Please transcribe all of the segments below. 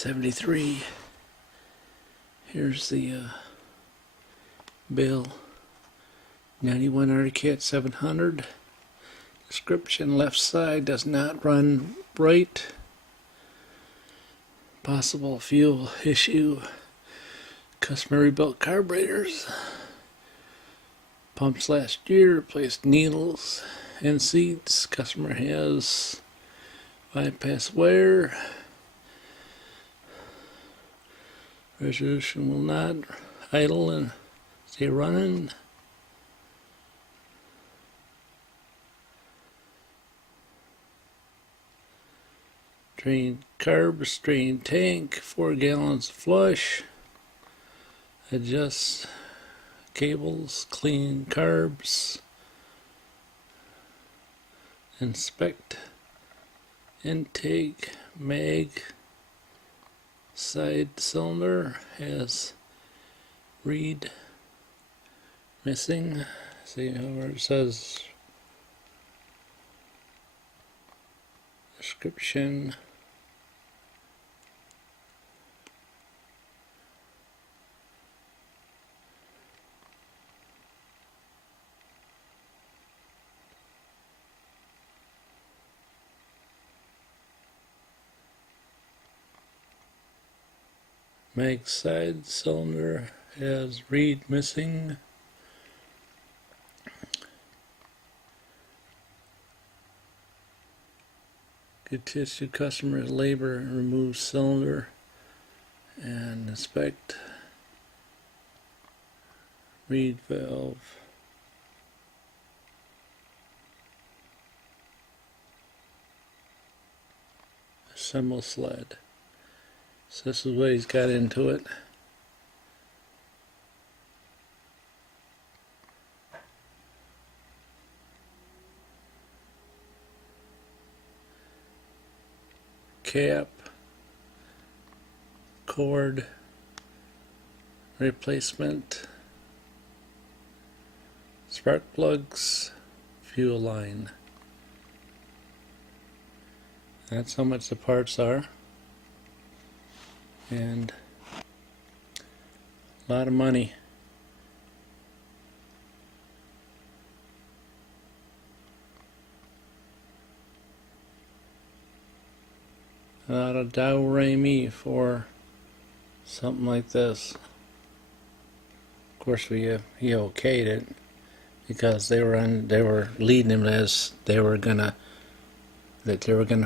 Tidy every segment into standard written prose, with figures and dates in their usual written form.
$73. Here's the bill. 91 artic 700. Description: left side does not run right. Possible fuel issue. Customer rebuilt carburetors. Pumps last year. Replaced needles and seats. Customer has bypass wear. Resolution will not idle and stay running. Drain carbs, drain tank, 4 gallons flush. Adjust cables, clean carbs. Inspect intake, mag. Side cylinder has reed missing. See where it says description. Mag side cylinder has reed missing. Good tissue. Customer labor remove cylinder and inspect reed valve. Assemble sled. So this is what he's got into it. Cap, cord, replacement, spark plugs, fuel line. That's how much the parts are. And a lot of money. A lot of Dow-Rami for something like this. Of course, he okayed it because they were leading him as they were gonna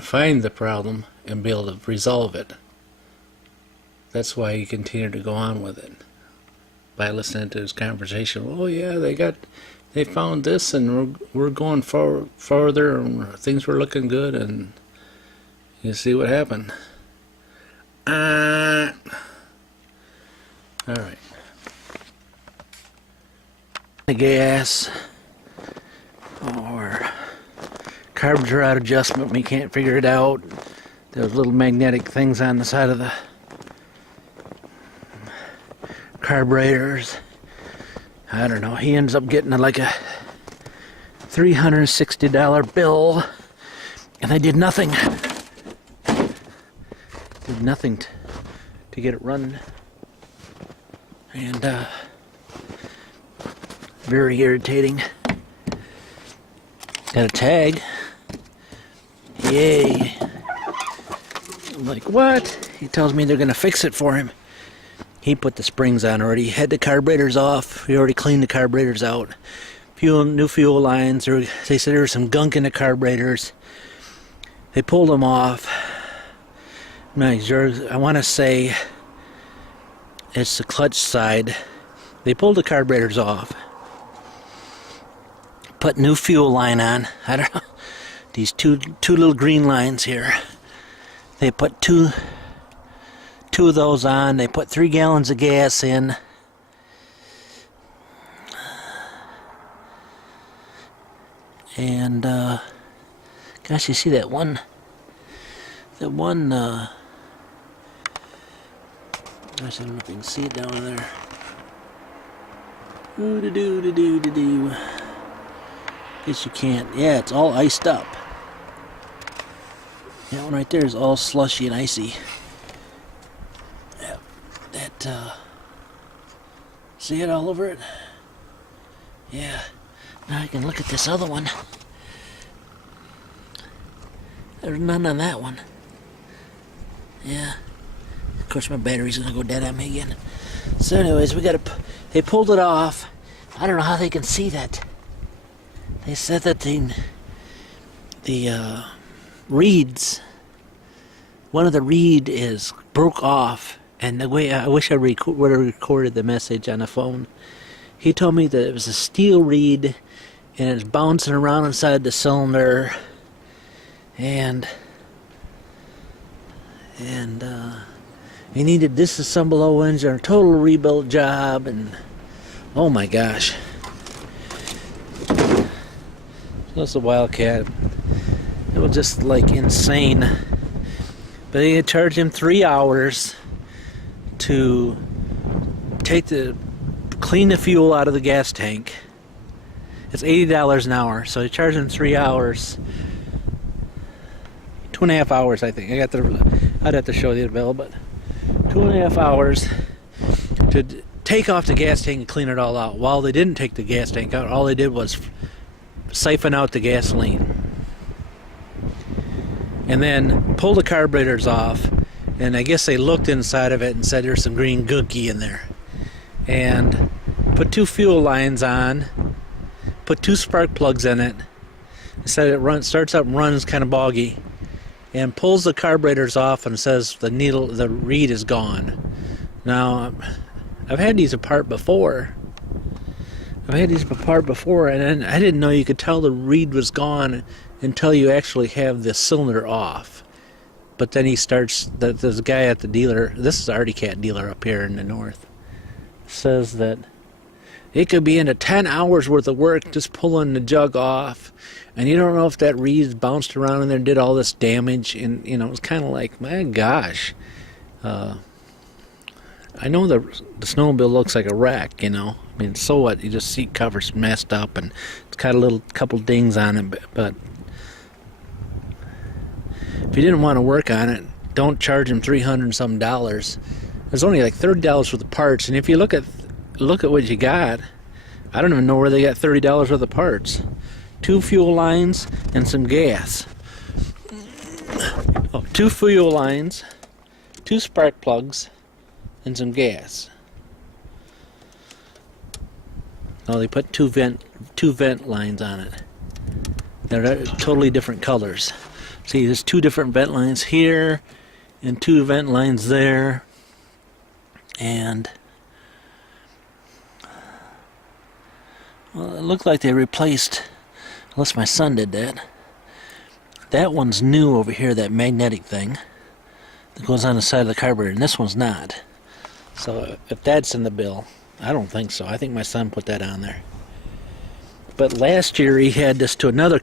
find the problem and be able to resolve it. That's why he continued to go on with it by listening to his conversation. Oh yeah, they found this, and we're going further, and things were looking good, and you see what happened. All right. The gas or carburetor out adjustment. We can't figure it out. Those little magnetic things on the side of the carburetors. I don't know. He ends up getting like a $360 bill, and I did nothing. Did nothing to get it running, and very irritating. Got a tag. Yay! I'm like, what? He tells me they're gonna fix it for him. He put the springs on already. He had the carburetors off. He already cleaned the carburetors out. New fuel lines. They said there was some gunk in the carburetors. They pulled them off. Nice. I want to say it's the clutch side. They pulled the carburetors off. Put new fuel line on. I don't know. These two little green lines here. They put two of those on. They put 3 gallons of gas in. And gosh, you see that one gosh, I don't know if you can see it down there. Ooh-da-doo-da-doo-da-doo. Guess you can't. Yeah, it's all iced up. That one right there is all slushy and icy. see it all over it? Yeah. Now I can look at this other one. There's none on that one. Yeah. Of course my battery's gonna go dead on me again. So anyways, they pulled it off. I don't know how they can see that. They said that the reeds, one of the reed is broke off, and the way I wish I would have recorded the message on the phone. He told me that it was a steel reed, and it's bouncing around inside the cylinder, and he needed disassemble the whole engine, a total rebuild job, and oh my gosh. That's a Wildcat. It was just like insane. But they had charged him 3 hours to clean the fuel out of the gas tank. It's $80 an hour, so they charged him 3 hours. 2.5 hours, I think. I'd have to show you the bill, but 2.5 hours to take off the gas tank and clean it all out. While they didn't take the gas tank out, all they did was siphon out the gasoline. And then pull the carburetors off, and I guess they looked inside of it and said there's some green gooky in there. And put 2 fuel lines on, put 2 spark plugs in it, said it starts up and runs kind of boggy, and pulls the carburetors off and says the reed is gone. Now, I've had these apart before. and I didn't know you could tell the reed was gone until you actually have the cylinder off. But then he starts, there's a guy at the dealer, this is the Artic dealer up here in the north, says that it could be into 10 hours worth of work just pulling the jug off, and you don't know if that reed bounced around in there and did all this damage. And it was kind of like, my gosh, I know the snowmobile looks like a wreck, I mean, so what? You just seat covers messed up and it's got a couple dings on it, but if you didn't want to work on it, don't charge them $300 and some. There's only like $30 for the parts, and if you look at what you got, I don't even know where they got $30 worth of parts. 2 fuel lines and some gas. 2 fuel lines, 2 spark plugs, and some gas. Oh, they put two vent lines on it. They're totally different colors. See, there's 2 different vent lines here and 2 vent lines there. And well, it looked like they replaced, unless my son did that. That one's new over here, that magnetic thing that goes on the side of the carburetor, and this one's not. So if that's in the bill, I don't think so. I think my son put that on there. But last year he had this to another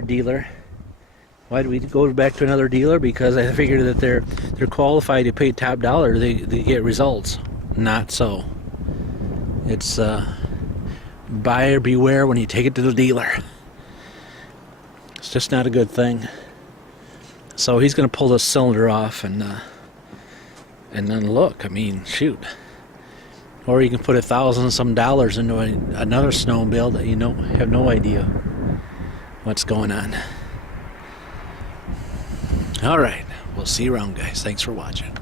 dealer. Why do we go back to another dealer? Because I figured that they're qualified to pay top dollar. They get results. Not so. It's buyer beware when you take it to the dealer. It's just not a good thing. So he's going to pull this cylinder off and then look. I mean, shoot. Or you can put $1,000 and some into another snowmobile that you have no idea what's going on. All right, we'll see you around, guys. Thanks for watching.